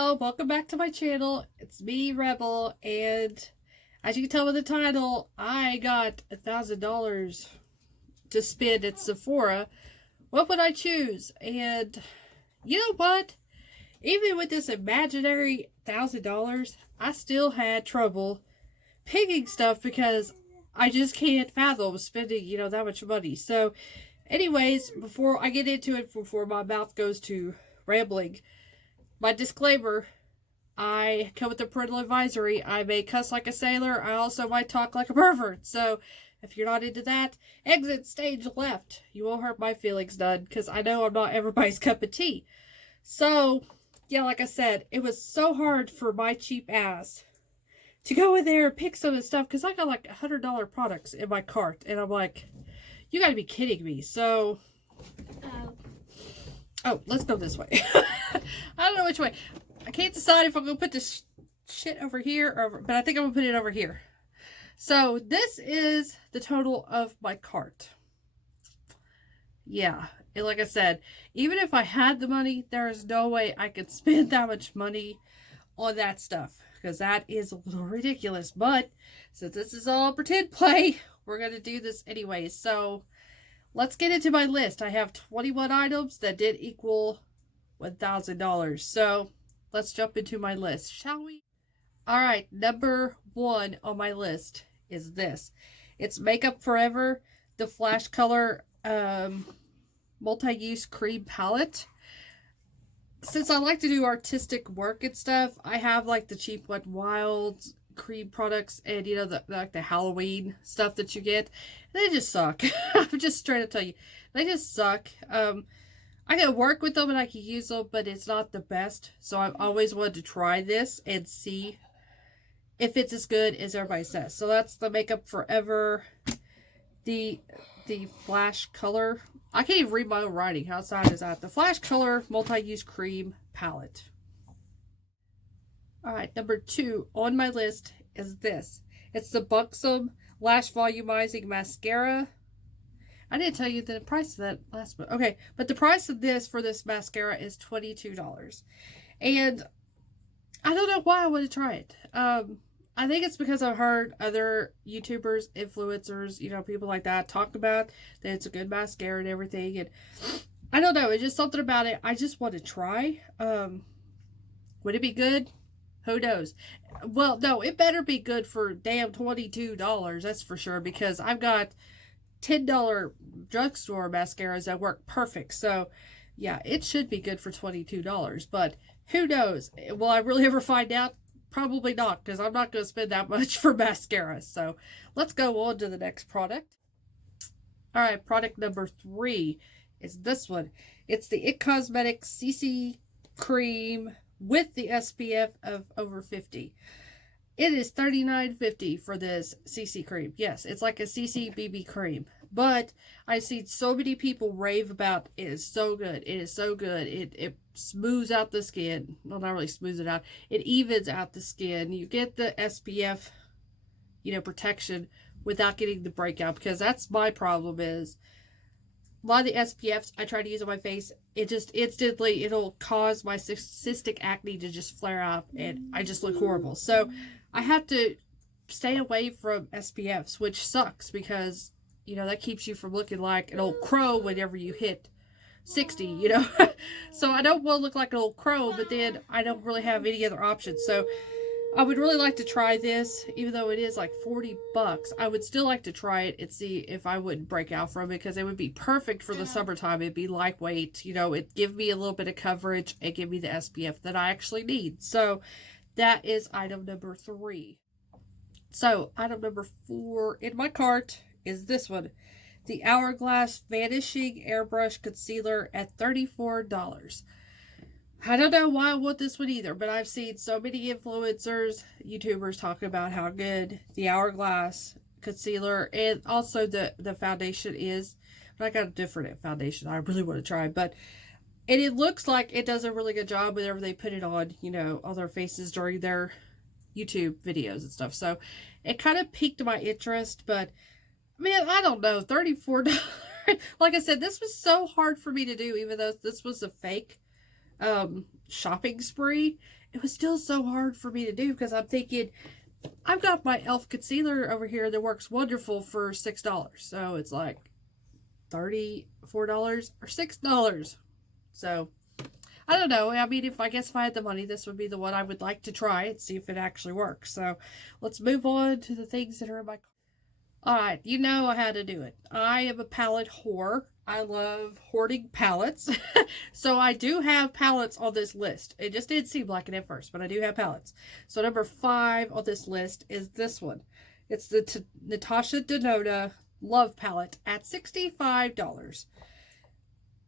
y'all, welcome back to my channel. It's me, Rebel, and as you can tell by the title, I got $1,000 to spend at Sephora. What would I choose? And you know what? Even with this imaginary $1,000, I still had trouble picking stuff because I just can't fathom spending, that much money. So, anyways, before I get into it, before my mouth goes to rambling, my disclaimer, I come with a parental advisory. I may cuss like a sailor. I also might talk like a pervert. So if you're not into that, exit stage left. You won't hurt my feelings none because I know I'm not everybody's cup of tea. So, yeah, like I said, it was so hard for my cheap ass to go in there and pick some of the stuff because I got like $100 products in my cart. And I'm like, you gotta be kidding me. So, oh, let's go this way. I don't know which way. I can't decide if I'm going to put this shit over here, but I think I'm going to put it over here. So this is the total of my cart. Yeah, and like I said, even if I had the money, there is no way I could spend that much money on that stuff. Because that is a little ridiculous. But since this is all pretend play, we're going to do this anyway. So let's get into my list. I have 21 items that did equal $1,000. So let's jump into my list, shall we? All right, number 1 on my list is this. It's Makeup Forever, the Flash Color Multi-Use Cream Palette. Since I like to do artistic work and stuff, I have like the cheap Wet n Wild cream products and like the Halloween stuff that you get. They just suck. I'm just trying to tell you, they just suck. I can work with them and I can use them, but it's not the best. So I've always wanted to try this and see if it's as good as everybody says. So that's the Makeup Forever, the Flash Color. I can't even read my own writing. How sad is that? The Flash Color Multi-Use Cream Palette. All right, number 2 on my list is this. It's the Buxom Lash Volumizing Mascara. I didn't tell you the price of that last one. Okay, but the price of this for this mascara is $22. And I don't know why I want to try it. I think it's because I've heard other YouTubers, influencers, people like that talk about that it's a good mascara and everything. And I don't know, it's just something about it. I just want to try. Would it be good? Who knows? Well, no, it better be good for damn $22. That's for sure, because I've got $10 drugstore mascaras that work perfect. So yeah, it should be good for $22, but who knows? Will I really ever find out? Probably not, because I'm not going to spend that much for mascara. So let's go on to the next product. All right, product number 3 is this one. It's the IT Cosmetics CC cream with the SPF of over 50. It is $39.50 for this CC cream. Yes, it's like a CC BB cream. But I've seen so many people rave about it. It is so good. It is so good. It smooths out the skin. Well, not really smooths it out. It evens out the skin. You get the SPF, protection without getting the breakout. Because that's my problem is a lot of the SPFs I try to use on my face, it just instantly, it'll cause my cystic acne to just flare up. And I just look horrible. So I have to stay away from SPFs, which sucks because, that keeps you from looking like an old crow whenever you hit 60, So I don't want to look like an old crow, but then I don't really have any other options. So I would really like to try this, even though it is like $40. I would still like to try it and see if I wouldn't break out from it, because it would be perfect for the summertime. It'd be lightweight, it'd give me a little bit of coverage and give me the SPF that I actually need. So that is item number 3. So item number 4 in my cart is this one. The Hourglass Vanishing Airbrush Concealer at $34. I don't know why I want this one either, but I've seen so many influencers, YouTubers talking about how good the Hourglass concealer and also the foundation is. But I got a different foundation I really want to try. And it looks like it does a really good job whenever they put it on, on their faces during their YouTube videos and stuff. So it kind of piqued my interest, but man, I don't know, $34. Like I said, this was so hard for me to do, even though this was a fake shopping spree. it was still so hard for me to do because I'm thinking, I've got my e.l.f. concealer over here that works wonderful for $6. So it's like $34 or $6. So I don't know. I mean, I guess if I had the money, this would be the one I would like to try and see if it actually works. So let's move on to the things that are in my cart. Alright, you know how to do it. I am a palette whore. I love hoarding palettes. So I do have palettes on this list. It just didn't seem like it at first, but I do have palettes. So number 5 on this list is this one. It's the Natasha Denona Love Palette at $65.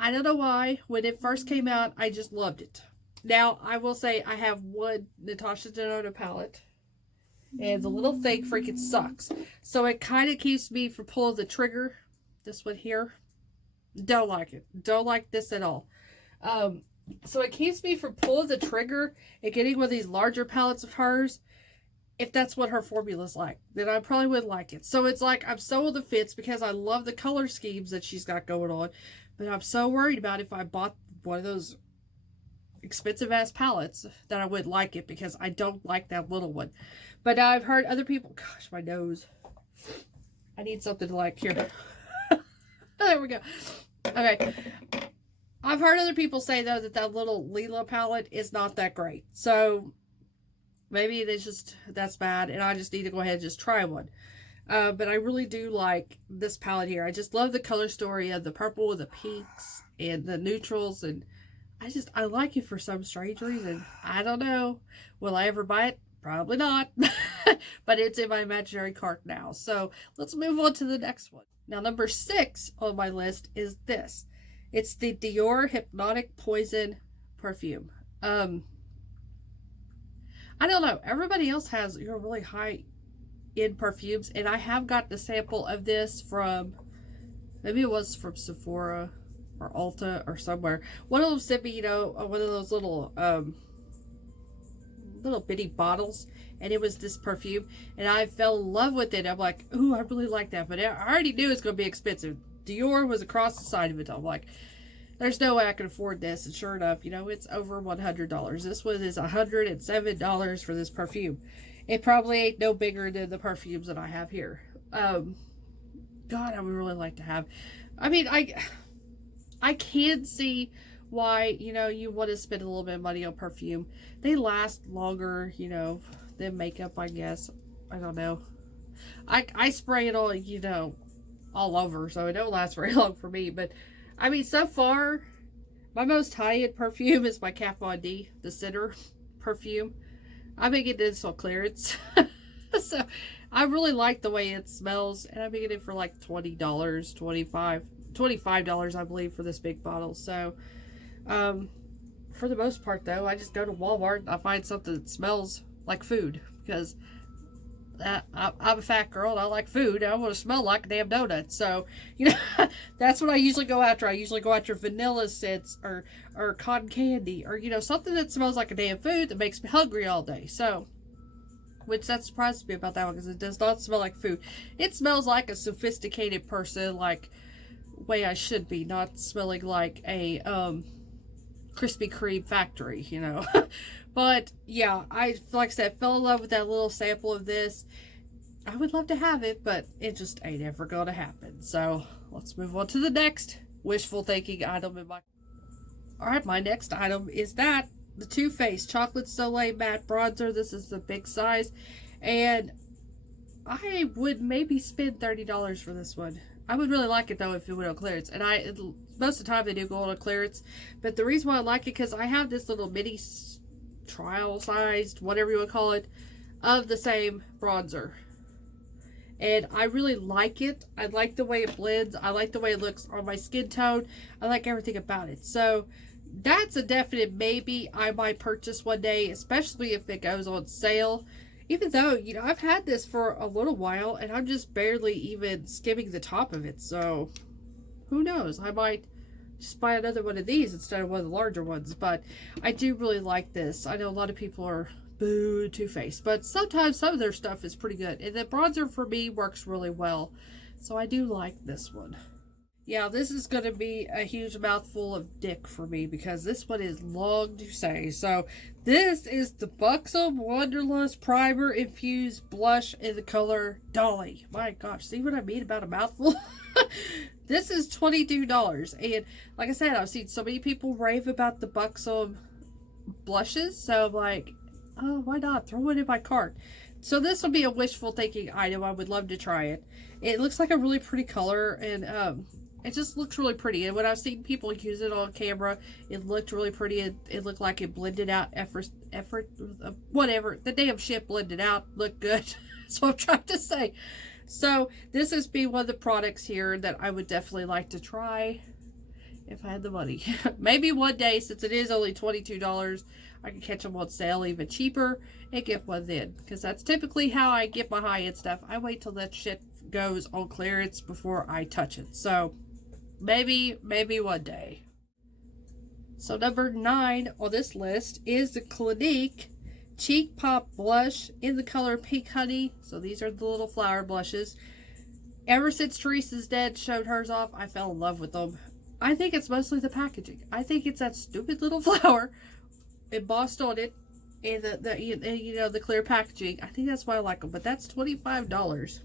I don't know why. When it first came out, I just loved it. Now, I will say I have one Natasha Denona palette. And the little thing freaking sucks. So it kind of keeps me from pulling the trigger. This one here. Don't like it. Don't like this at all. So it keeps me from pulling the trigger and getting one of these larger palettes of hers. If that's what her formula's like, then I probably would like it. So it's like I'm so on the fence because I love the color schemes that she's got going on. But I'm so worried about if I bought one of those expensive ass palettes that I wouldn't like it because I don't like that little one. But I've heard other people, gosh, my nose. I need something to like here. There we go. Okay. I've heard other people say though that little Lila palette is not that great. So maybe it's just, that's bad. And I just need to go ahead and just try one. But I really do like this palette here. I just love the color story of the purple and the pinks and the neutrals. And I like it for some strange reason. I don't know. Will I ever buy it? Probably not. But it's in my imaginary cart now. So let's move on to the next one. Now number 6 on my list is this. It's the Dior Hypnotic Poison perfume. I don't know. Everybody else has your really high end perfumes. And I have gotten a sample of this from, maybe it was from Sephora or Ulta or somewhere. One of them sent me, you know, one of those little bitty bottles, and it was this perfume, and I fell in love with it. I'm like, ooh, I really like that, but I already knew it was going to be expensive. Dior was across the side of it. I'm like, there's no way I can afford this, and sure enough, you know, it's over $100. This one is $107 for this perfume. It probably ain't no bigger than the perfumes that I have here. God, I would really like to have, I mean, I can see why, you know, you want to spend a little bit of money on perfume. They last longer, you know, than makeup, I guess. I don't know. I spray it all, you know, all over, so it don't last very long for me. But, I mean, so far, my most high-end perfume is my Kat Von D, the Center perfume. I've been getting this on clearance. So, I really like the way it smells, and I've been getting it for like $20, $25, I believe, for this big bottle. So, for the most part though, I just go to Walmart and I find something that smells like food, because I'm a fat girl and I like food. I want to smell like a damn donut. So, you know, that's what I usually go after. I usually go after vanilla scents or cotton candy, or, you know, something that smells like a damn food that makes me hungry all day. So, which that surprises me about that one, because it does not smell like food. It smells like a sophisticated person, like way I should be, not smelling like a Krispy Kreme factory, you know. But yeah, like I said, fell in love with that little sample of this. I would love to have it, but it just ain't ever gonna happen. So let's move on to the next wishful thinking item in my. Alright, my next item is the Too Faced Chocolate Soleil Matte Bronzer. This is the big size, and I would maybe spend $30 for this one. I would really like it though if it went on clearance, and most of the time they do go on clearance. But the reason why I like it, because I have this little mini trial sized, whatever you would call it, of the same bronzer, and I really like it. I like the way it blends. I like the way it looks on my skin tone. I like everything about it. So that's a definite maybe. I might purchase one day, especially if it goes on sale. Even though, you know, I've had this for a little while and I'm just barely even skimming the top of it. So who knows? I might just buy another one of these instead of one of the larger ones. But I do really like this. I know a lot of people are boo Too Faced, but sometimes some of their stuff is pretty good. And the bronzer for me works really well. So I do like this one. Yeah, this is going to be a huge mouthful of dick for me because this one is long to say. So, this is the Buxom Wanderlust Primer Infused Blush in the color Dolly. My gosh, see what I mean about a mouthful? This is $22. And like I said, I've seen so many people rave about the Buxom blushes. So, I'm like, oh, why not? Throw it in my cart. So, this will be a wishful thinking item. I would love to try it. It looks like a really pretty color, and it just looks really pretty. And when I've seen people use it on camera, it looked really pretty. It looked like it blended out whatever. The damn shit blended out. Looked good. That's what I'm trying to say. So this is be one of the products here that I would definitely like to try if I had the money. Maybe one day, since it is only $22, I can catch them on sale even cheaper and get one then. Because that's typically how I get my high-end stuff. I wait till that shit goes on clearance before I touch it. So maybe one day. So number 9 on this list is the Clinique Cheek Pop Blush in the color Pink Honey. So these are the little flower blushes. Ever since Teresa's dad showed hers off, I fell in love with them. I think it's mostly the packaging. I think it's that stupid little flower embossed on it and the clear packaging. I think that's why I like them. But that's $25.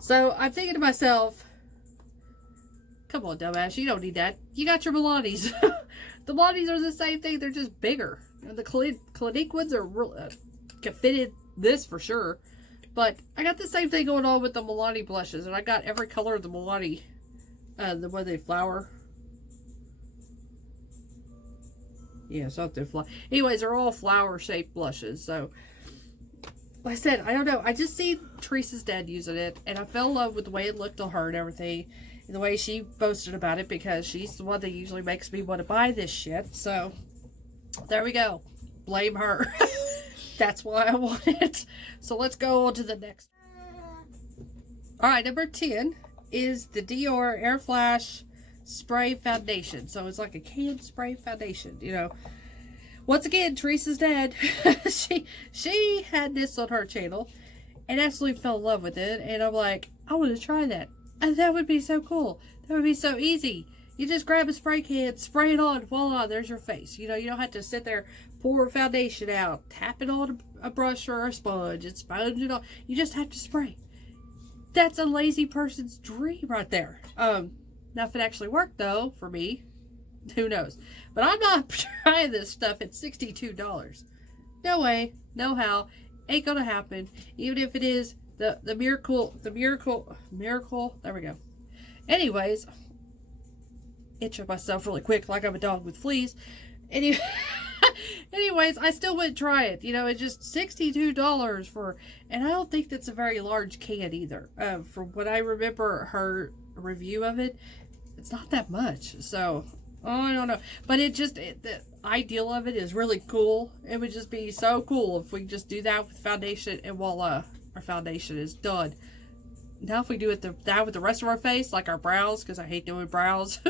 So I'm thinking to myself, come on, dumbass, you don't need that. You got your Milanis. The Milanis are the same thing. They're just bigger. The Clinique ones are can fit in this for sure. But I got the same thing going on with the Milani blushes. And I got every color of the Milani. The way they flower. Yeah, something flower. Anyways, they're all flower-shaped blushes. So, like I said, I don't know. I just see Teresa's dad using it. And I fell in love with the way it looked on her and everything. And the way she boasted about it. Because she's the one that usually makes me want to buy this shit. So, there we go. Blame her. That's why I want it. So, let's go on to the next. Alright, number 10 is the Dior Air Flash Spray Foundation. So, it's like a canned spray foundation, you know. Once again, Teresa's dad, she had this on her channel and absolutely fell in love with it. And I'm like, I want to try that. And that would be so cool. That would be so easy. You just grab a spray can, spray it on, voila, there's your face. You know, you don't have to sit there, pour foundation out, tap it on a brush or a sponge, and sponge it on. You just have to spray. That's a lazy person's dream right there. Now if it actually worked though, for me, who knows? But I'm not trying this stuff at $62. No way, no how, ain't gonna happen. Even if it is the miracle, there we go. Anyways, itching myself really quick like I'm a dog with fleas. Anyways, I still wouldn't try it. You know, it's just $62 for, and I don't think that's a very large can either. From what I remember her review of it, it's not that much. So, I don't know. But the ideal of it is really cool. It would just be so cool if we just do that with foundation and voila, our foundation is done. Now if we do that with the rest of our face, like our brows, because I hate doing brows,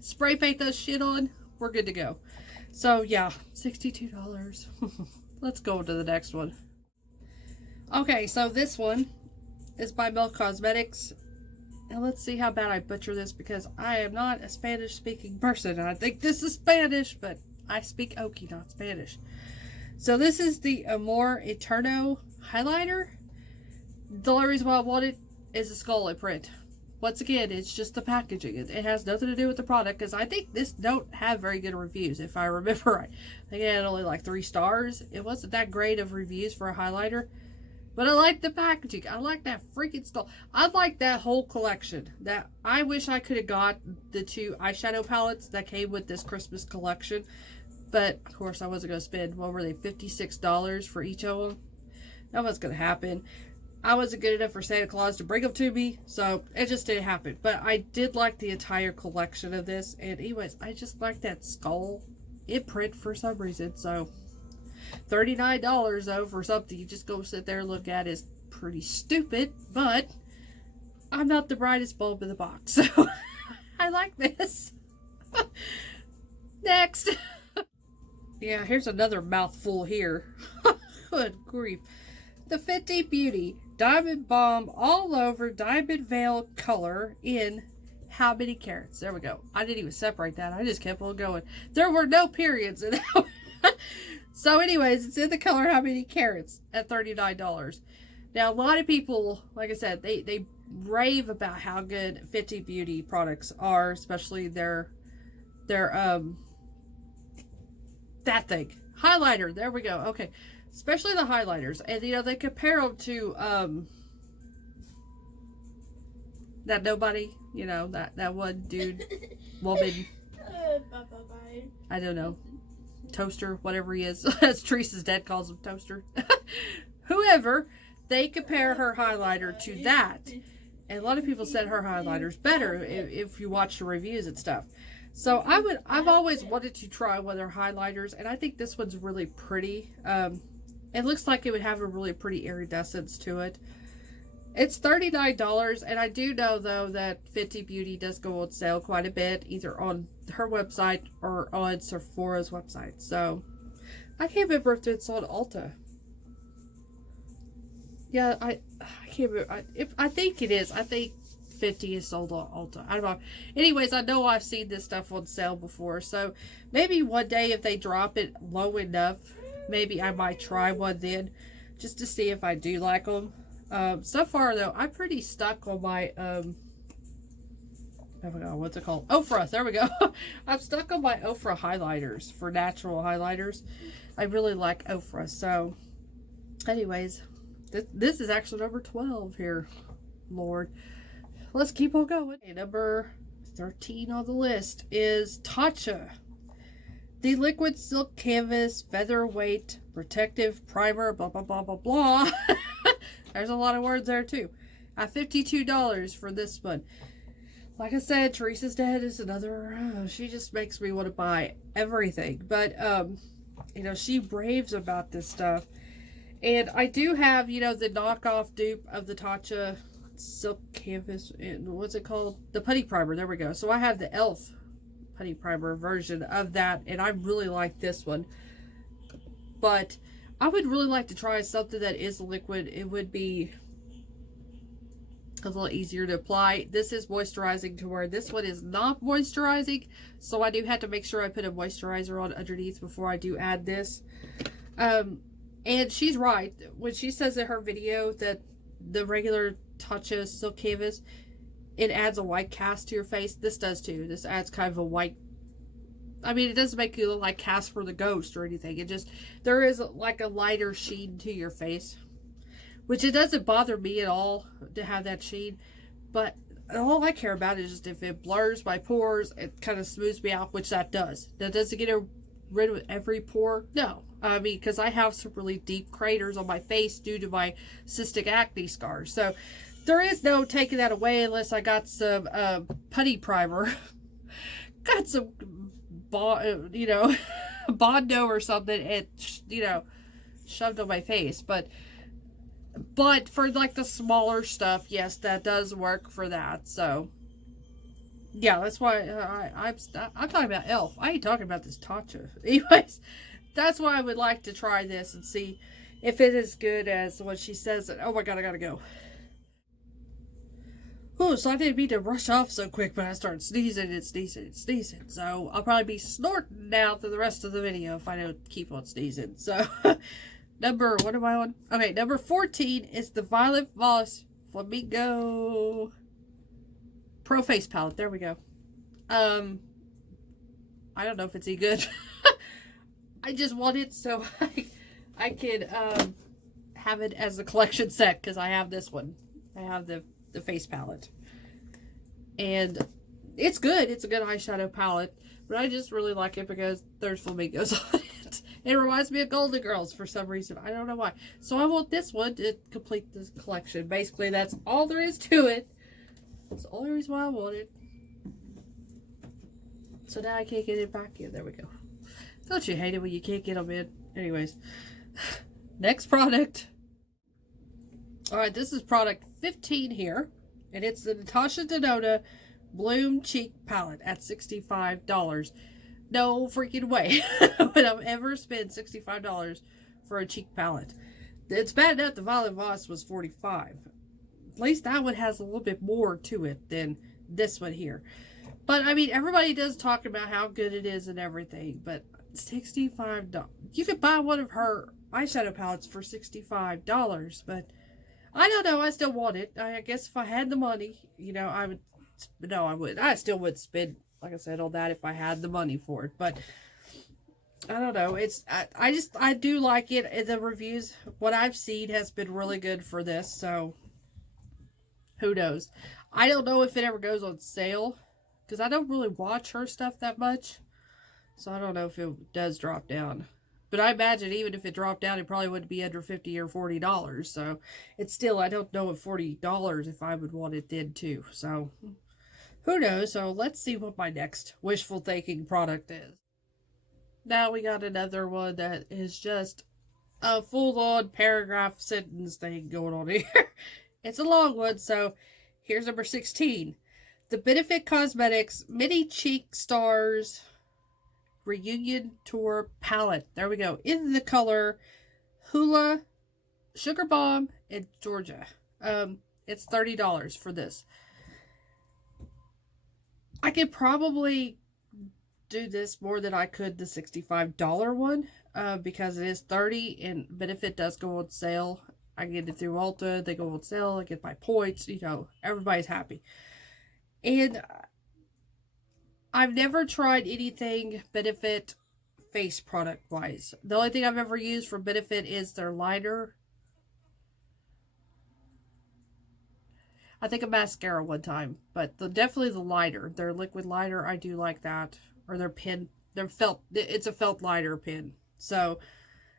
spray paint those shit on, we're good to go. So yeah, $62. Let's go to the next one. Okay, so this one is by Milk Cosmetics. And let's see how bad I butcher this because I am not a Spanish speaking person. And I think this is Spanish, but I speak Okie, not Spanish. So this is the Amor Eterno highlighter. The only reason why I want it is the skull print. Once again, it's just the packaging. It has nothing to do with the product because I think this don't have very good reviews if I remember right. I think it had only like 3 stars. It wasn't that great of reviews for a highlighter. But I like the packaging. I like that freaking skull. I like that whole collection. That I wish I could have got the 2 eyeshadow palettes that came with this Christmas collection. But, of course, I wasn't going to spend, what were they, $56 for each of them? That wasn't going to happen. I wasn't good enough for Santa Claus to bring them to me, so it just didn't happen. But I did like the entire collection of this. And anyways, I just like that skull imprint for some reason. So, $39 though for something you just go sit there and look at is pretty stupid. But I'm not the brightest bulb in the box, so I like this. Next. Yeah, here's another mouthful here. Good grief. The Fenty Beauty Diamond Bomb All Over Diamond Veil Color in how many carats. There we go. I didn't even separate that. I just kept on going. There were no periods in that. So anyways, it's in the color how many carats at $39. Now, a lot of people, like I said, they rave about how good Fenty Beauty products are, especially their that thing. Highlighter. There we go. Okay. Especially the highlighters. And, you know, they compare them to that nobody, you know, that one dude, woman, I don't know, Toaster, whatever he is. As Teresa's dad calls him, Toaster. Whoever, they compare her highlighter to that. And a lot of people said her highlighter's better if you watch the reviews and stuff. So I've always wanted to try one of their highlighters, and I think this one's really pretty. It looks like it would have a really pretty iridescence to it. It's $39, and I do know, though, that Fenty Beauty does go on sale quite a bit, either on her website or on Sephora's website. So, I can't remember if it's on Ulta. Yeah, I can't remember. I think it is. I think Fenty is sold on Ulta. I don't know. Anyways, I know I've seen this stuff on sale before, so maybe one day if they drop it low enough, maybe I might try one then, just to see if I do like them. So far, though, I'm pretty stuck on my, I forgot, what's it called? Ofra, there we go. I'm stuck on my Ofra highlighters for natural highlighters. I really like Ofra, so, anyways, this is actually number 12 here, Lord. Let's keep on going. Okay, number 13 on the list is Tatcha. The Liquid Silk Canvas Featherweight Protective Primer, blah, blah, blah, blah, blah. There's a lot of words there, too. At $52 for this one. Like I said, Teresa's dad is another, she just makes me want to buy everything. But, you know, she raves about this stuff. And I do have, you know, the knockoff dupe of the Tatcha Silk Canvas, and what's it called? The Putty Primer, there we go. So I have the e.l.f. Putty Primer version of that, and I really like this one. But I would really like to try something that is liquid. It would be a little easier to apply. This is moisturizing to where this one is not moisturizing, so I do have to make sure I put a moisturizer on underneath before I do add this. And she's right when she says in her video that the regular Tatcha Silk Canvas, it adds a white cast to your face. This does too. This adds kind of a white, I mean, it doesn't make you look like Casper the Ghost or anything. It just, there is like a lighter sheen to your face, which it doesn't bother me at all to have that sheen. But all I care about is just if it blurs my pores, it kind of smooths me out, which that does. Now, does it get rid of every pore? No. I mean, because I have some really deep craters on my face due to my cystic acne scars. So there is no taking that away unless I got some putty primer. Got some, you know, Bondo or something, and, you know, shoved on my face. But for like the smaller stuff, yes, that does work for that. So yeah, that's why I'm talking about e.l.f. I ain't talking about this Tatcha. Anyways, that's why I would like to try this and see if it is good as what she says. Oh my god, I gotta go. Oh, so I didn't mean to rush off so quick, but I started sneezing and sneezing and sneezing. So I'll probably be snorting now through the rest of the video if I don't keep on sneezing. So what am I on? Okay, number 14 is the Violet Voss Flamingo Pro Face Palette. There we go. I don't know if it's any good. I just want it so I could have it as a collection set, because I have this one. I have the face palette. And it's good. It's a good eyeshadow palette. But I just really like it because there's flamingos on it. It reminds me of Golden Girls for some reason. I don't know why. So I want this one to complete this collection. Basically, that's all there is to it. That's the only reason why I want it. So now I can't get it back in. There we go. Don't you hate it when you can't get them in? Anyways. Next product. Alright, this is product 15 here. And it's the Natasha Denona Bloom Cheek Palette at $65. No freaking way would I ever spend $65 for a cheek palette. It's bad enough the Violet Voss was $45. At least that one has a little bit more to it than this one here. But I mean, everybody does talk about how good it is and everything, but $65. You could buy one of her eyeshadow palettes for $65, but I don't know. I still want it. I guess if I had the money, you know, I would. No, I would. I still would spend, like I said, on that if I had the money for it. But I don't know. I do like it. The reviews, what I've seen has been really good for this. So who knows? I don't know if it ever goes on sale because I don't really watch her stuff that much. So I don't know if it does drop down. But I imagine even if it dropped down, it probably wouldn't be under $50 or $40. So it's still, I don't know at $40 if I would want it then too. So who knows? So let's see what my next wishful thinking product is. Now we got another one that is just a full-on paragraph sentence thing going on here. It's a long one, so here's number 16. The Benefit Cosmetics Mini Cheek Stars Reunion Tour Palette. There we go. In the color Hula, Sugar Bomb, and Georgia. It's $30 for this. I could probably do this more than I could the $65 one because it is $30 and Benefit does go on sale. I get it through Ulta. They go on sale. I get my points. You know, everybody's happy. And I've never tried anything Benefit face product wise. The only thing I've ever used from Benefit is their liner. I think a mascara one time, but definitely the liner. Their liquid liner, I do like that. Or their pen, their felt, it's a felt liner pen. So,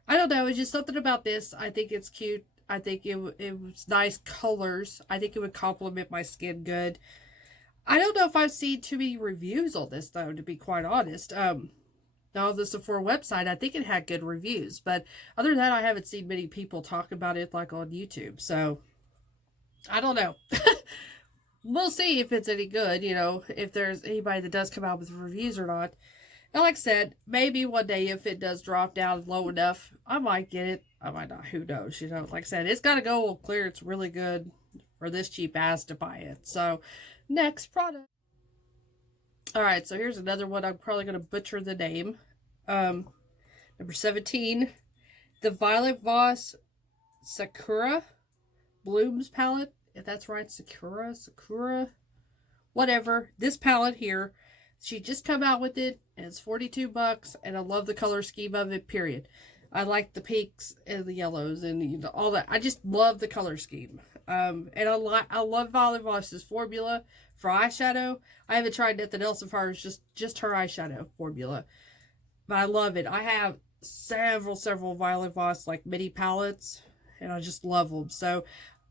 I don't know, it's just something about this. I think it's cute. I think it was nice colors. I think it would complement my skin good. I don't know if I've seen too many reviews on this, though, to be quite honest. Now, the Sephora website, I think it had good reviews. But other than that, I haven't seen many people talk about it, like, on YouTube. So, I don't know. We'll see if it's any good, you know, if there's anybody that does come out with reviews or not. And like I said, maybe one day if it does drop down low enough, I might get it. I might not. Who knows? You know, like I said, it's got to go on clear. It's really good for this cheap ass to buy it. So, next product. Alright, so here's another one. I'm probably going to butcher the name. Number 17. The Violet Voss Sakura Blooms palette. If that's right, Sakura, whatever. This palette here, she just come out with it, and it's $42, and I love the color scheme of it, period. I like the pinks and the yellows and, you know, all that. I just love the color scheme. And I love Violet Voss's formula for eyeshadow. I haven't tried nothing else of hers, just her eyeshadow formula. But I love it. I have several Violet Voss, like, mini palettes, and I just love them. So,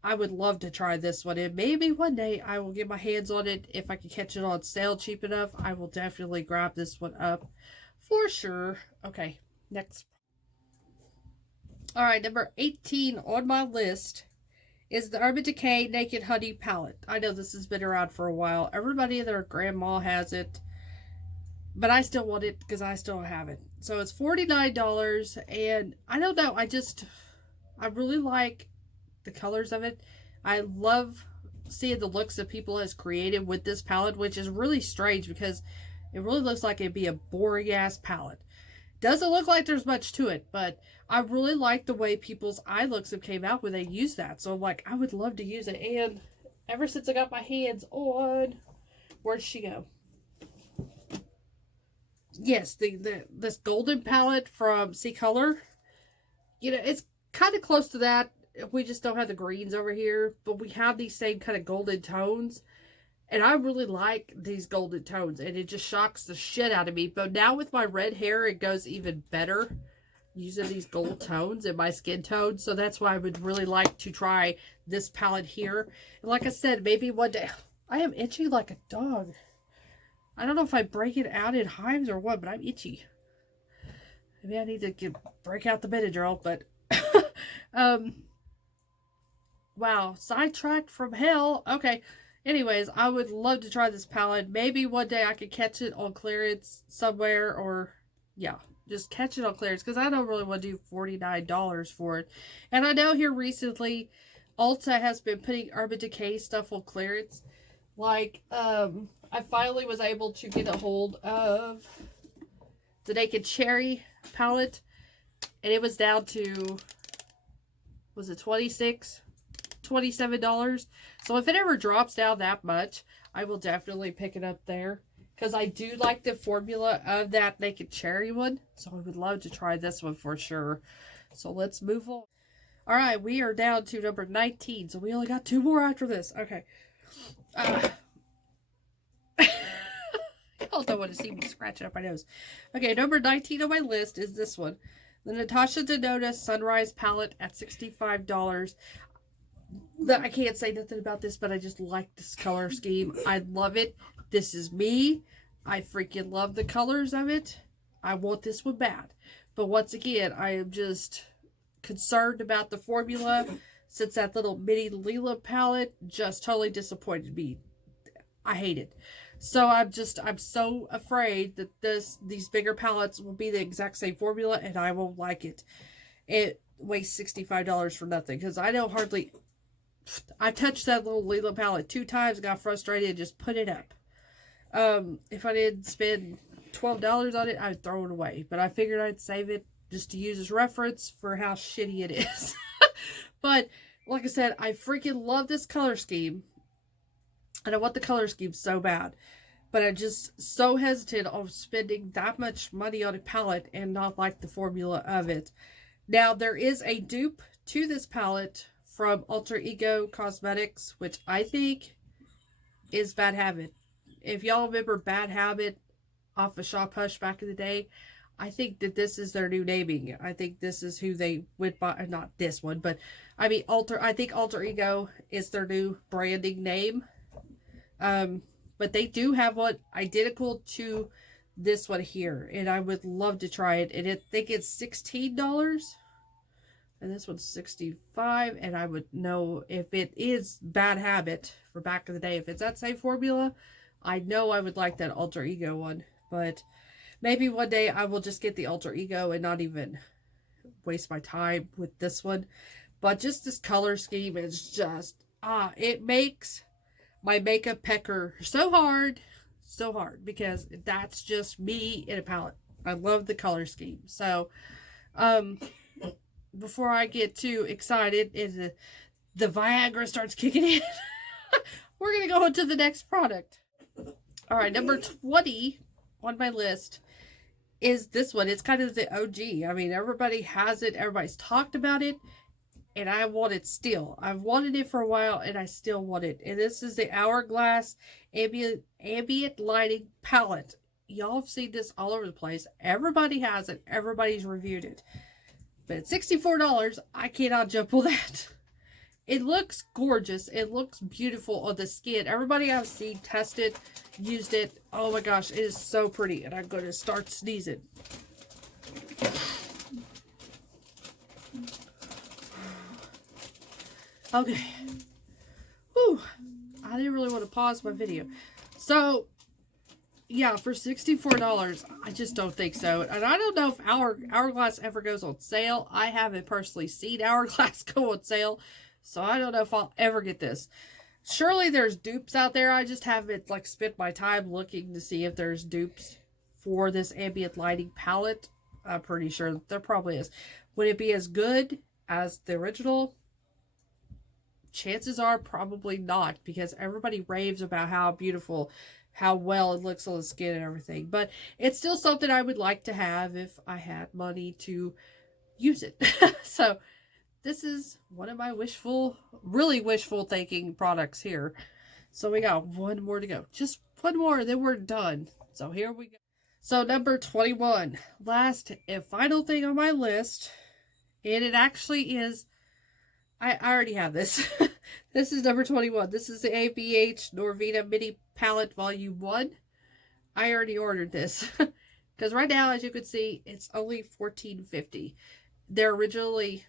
I would love to try this one, and maybe one day I will get my hands on it. If I can catch it on sale cheap enough, I will definitely grab this one up for sure. Okay, next. Alright, number 18 on my list is the Urban Decay Naked Honey palette. I know this has been around for a while. Everybody and their grandma has it, but I still want it because I still have it. So it's $49, and I don't know, I really like the colors of it. I love seeing the looks that people has created with this palette, which is really strange because it really looks like it'd be a boring ass palette. Doesn't look like there's much to it, but I really like the way people's eye looks have came out when they use that. So I'm like, I would love to use it. And ever since I got my hands on, where'd she go? Yes, this golden palette from C Color. You know, it's kind of close to that. We just don't have the greens over here, but we have these same kind of golden tones, and I really like these golden tones, and it just shocks the shit out of me. But now with my red hair, it goes even better using these gold tones in my skin tone, so that's why I would really like to try this palette here. And like I said, maybe one day. I am itchy like a dog. I don't know if I break it out in hives or what, but I'm itchy. Maybe I need to break out the Benadryl, but wow, sidetracked from hell. Okay, anyways, I would love to try this palette. Maybe one day I could catch it on clearance somewhere, or, yeah, just catch it on clearance, because I don't really want to do $49 for it. And I know here recently, Ulta has been putting Urban Decay stuff on clearance, Like, I finally was able to get a hold of the Naked Cherry palette, and it was down to, was it $27? So if it ever drops down that much, I will definitely pick it up there, because I do like the formula of that Naked Cherry one, so I would love to try this one for sure. So let's move on. All right, we are down to number 19, so we only got 2 more after this. Okay. Y'all don't want to see me scratching up my nose. Okay, number 19 on my list is this one. The Natasha Denona Sunrise Palette at $65. I can't say nothing about this, but I just like this color scheme. I love it. This is me. I freaking love the colors of it. I want this one bad. But once again, I am just concerned about the formula, since that little mini Lila palette just totally disappointed me. I hate it. So I'm so afraid that these bigger palettes will be the exact same formula and I won't like it. It wastes $65 for nothing, because I know hardly, I touched that little Lila palette 2 times, got frustrated, and just put it up. If I didn't spend $12 on it, I'd throw it away. But I figured I'd save it just to use as reference for how shitty it is. But like I said, I freaking love this color scheme. And I want the color scheme so bad. But I'm just so hesitant of spending that much money on a palette and not like the formula of it. Now, there is a dupe to this palette from Alter Ego Cosmetics, which I think is Bad Habit. If y'all remember Bad Habit off of Shop Hush back in the day, I think that this is their new naming. I think this is who they went by. Not this one, but I mean, I think Alter Ego is their new branding name. But they do have one identical to this one here, and I would love to try it. And I think it's $16, and this one's $65. And I would know if it is Bad Habit for back in the day. If it's that same formula, I know I would like that Alter Ego one. But maybe one day I will just get the Alter Ego and not even waste my time with this one. But just this color scheme is just, it makes my makeup pecker so hard, because that's just me in a palette. I love the color scheme. So, before I get too excited and the Viagra starts kicking in, we're going to go on to the next product. All right, number 20 on my list is this one. It's kind of the OG. I mean, everybody has it. Everybody's talked about it. And I want it still. I've wanted it for a while, and I still want it. And this is the Hourglass Ambient Lighting Palette. Y'all have seen this all over the place. Everybody has it. Everybody's reviewed it. But at $64, I cannot jump on that. It looks gorgeous. It looks beautiful on the skin. Everybody I've seen tested, used it. Oh my gosh, it is so pretty. And I'm going to start sneezing. Okay. Whew. I didn't really want to pause my video. So, yeah, for $64, I just don't think so. And I don't know if Hourglass ever goes on sale. I haven't personally seen Hourglass go on sale. So I don't know if I'll ever get this. Surely there's dupes out there. I just haven't spent my time looking to see if there's dupes for this ambient lighting palette. I'm pretty sure there probably is. Would it be as good as the original? Chances are probably not, because everybody raves about how beautiful, how well it looks on the skin and everything. But it's still something I would like to have if I had money to use it. So this is one of my really wishful thinking products here. So we got one more to go. Just one more, then we're done. So here we go. So number 21, last and final thing on my list. And it actually is, I already have this. This is number 21. This is the ABH Norvina Mini Palette Volume 1. I already ordered this. Because right now, as you can see, it's only $14.50. They're originally,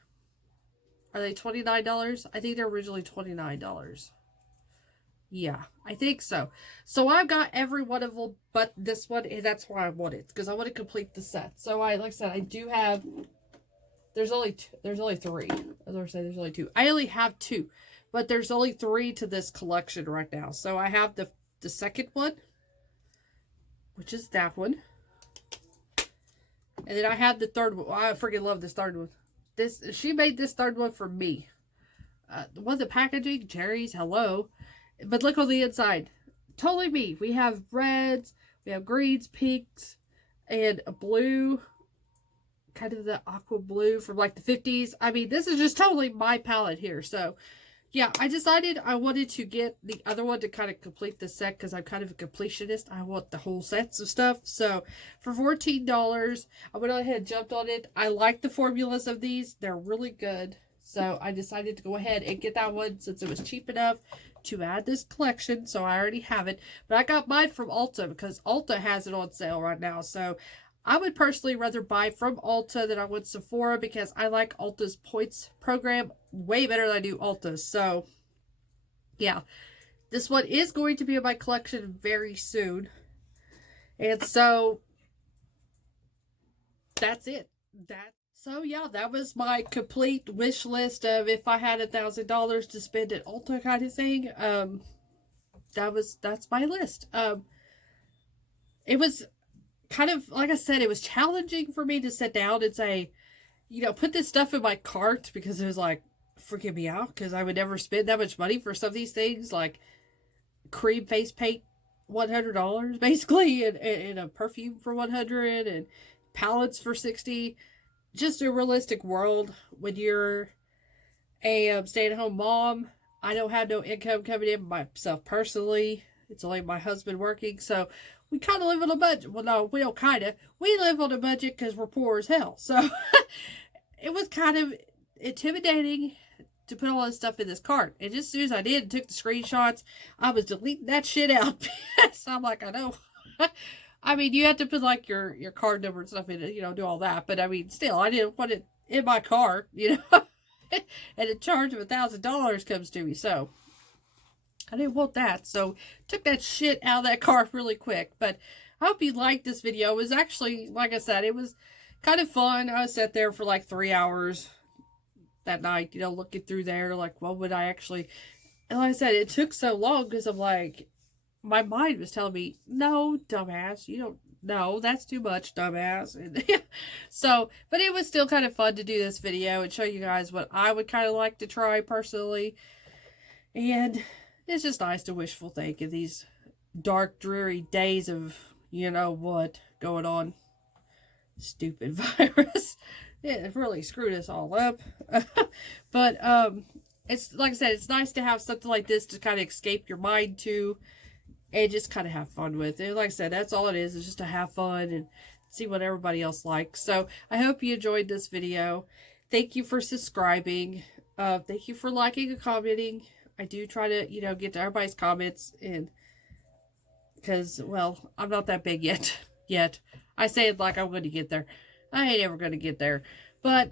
are they $29? I think they're originally $29. Yeah, I think so. So I've got every one of them but this one, and that's why I want it. Because I want to complete the set. So like I said, I do have... There's only 3. As I was saying, there's only 2. I only have 2. but there's only 3 to this collection right now. So I have the second one, which is that one. And then I have the third one. I freaking love this third one. She made this third one for me. What the packaging? Cherries, hello. But look on the inside. Totally me. We have reds, we have greens, pinks, and a blue. Kind of the aqua blue from like the 50s. I mean, this is just totally my palette here. So, yeah, I decided I wanted to get the other one to kind of complete the set because I'm kind of a completionist. I want the whole sets of stuff. So, for $14, I went ahead and jumped on it. I like the formulas of these. They're really good. So, I decided to go ahead and get that one since it was cheap enough to add this collection. So, I already have it. But I got mine from Ulta because Ulta has it on sale right now. So, I would personally rather buy from Ulta than I would Sephora because I like Ulta's points program way better than I do Ulta's. So, yeah. This one is going to be in my collection very soon. And so, that's it. So, yeah, that was my complete wish list of if I had $1,000 to spend at Ulta kind of thing. That's my list. It was kind of, like I said, it was challenging for me to sit down and say, you know, put this stuff in my cart because it was like, freaking me out because I would never spend that much money for some of these things, like cream face paint, $100 basically, and a perfume for $100 and palettes for $60. Just a realistic world when you're a stay-at-home mom. I don't have no income coming in myself personally. It's only my husband working, so we kind of live on a budget. Well, no, we don't kind of. We live on a budget because we're poor as hell. So, it was kind of intimidating to put all this stuff in this cart. And just as soon as I did and took the screenshots, I was deleting that shit out. So, I'm like, I know. I mean, you have to put, like, your card number and stuff in it, you know, do all that. But, I mean, still, I didn't want it in my cart, you know. And a charge of $1,000 comes to me, so I didn't want that, so took that shit out of that cart really quick. But I hope you liked this video. It was actually, like I said, it was kind of fun. I sat there for like 3 hours that night, you know, looking through there, like, what would I actually... And like I said, it took so long because I'm like, my mind was telling me, no, dumbass, you don't... No, that's too much, dumbass. And so, but it was still kind of fun to do this video and show you guys what I would kind of like to try personally. And it's just nice to wishful think in these dark, dreary days of, you know what, going on. Stupid virus. It really screwed us all up. But, it's, like I said, it's nice to have something like this to kind of escape your mind to. And just kind of have fun with it. Like I said, that's all it is just to have fun and see what everybody else likes. So, I hope you enjoyed this video. Thank you for subscribing. Thank you for liking and commenting. I do try to, you know, get to everybody's comments. And because, well, I'm not that big yet. I say it like I'm going to get there. I ain't ever going to get there. But...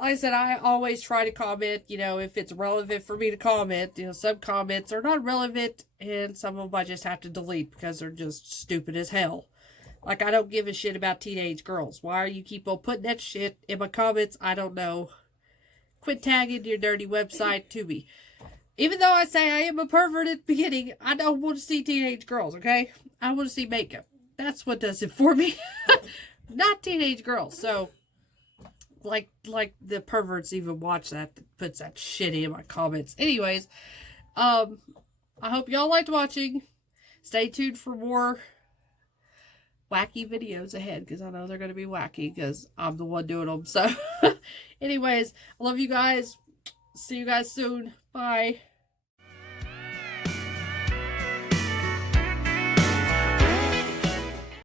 like I said, I always try to comment, you know, if it's relevant for me to comment. You know, some comments are not relevant, and some of them I just have to delete because they're just stupid as hell. Like, I don't give a shit about teenage girls. Why are you keep on putting that shit in my comments? I don't know. Quit tagging your dirty website to me. Even though I say I am a pervert at the beginning, I don't want to see teenage girls, okay? I want to see makeup. That's what does it for me. Not teenage girls, so... Like the perverts even watch that puts that shit in my comments. Anyways, I hope y'all liked watching. Stay tuned for more wacky videos ahead because I know they're going to be wacky because I'm the one doing them. So, anyways, I love you guys. See you guys soon. Bye.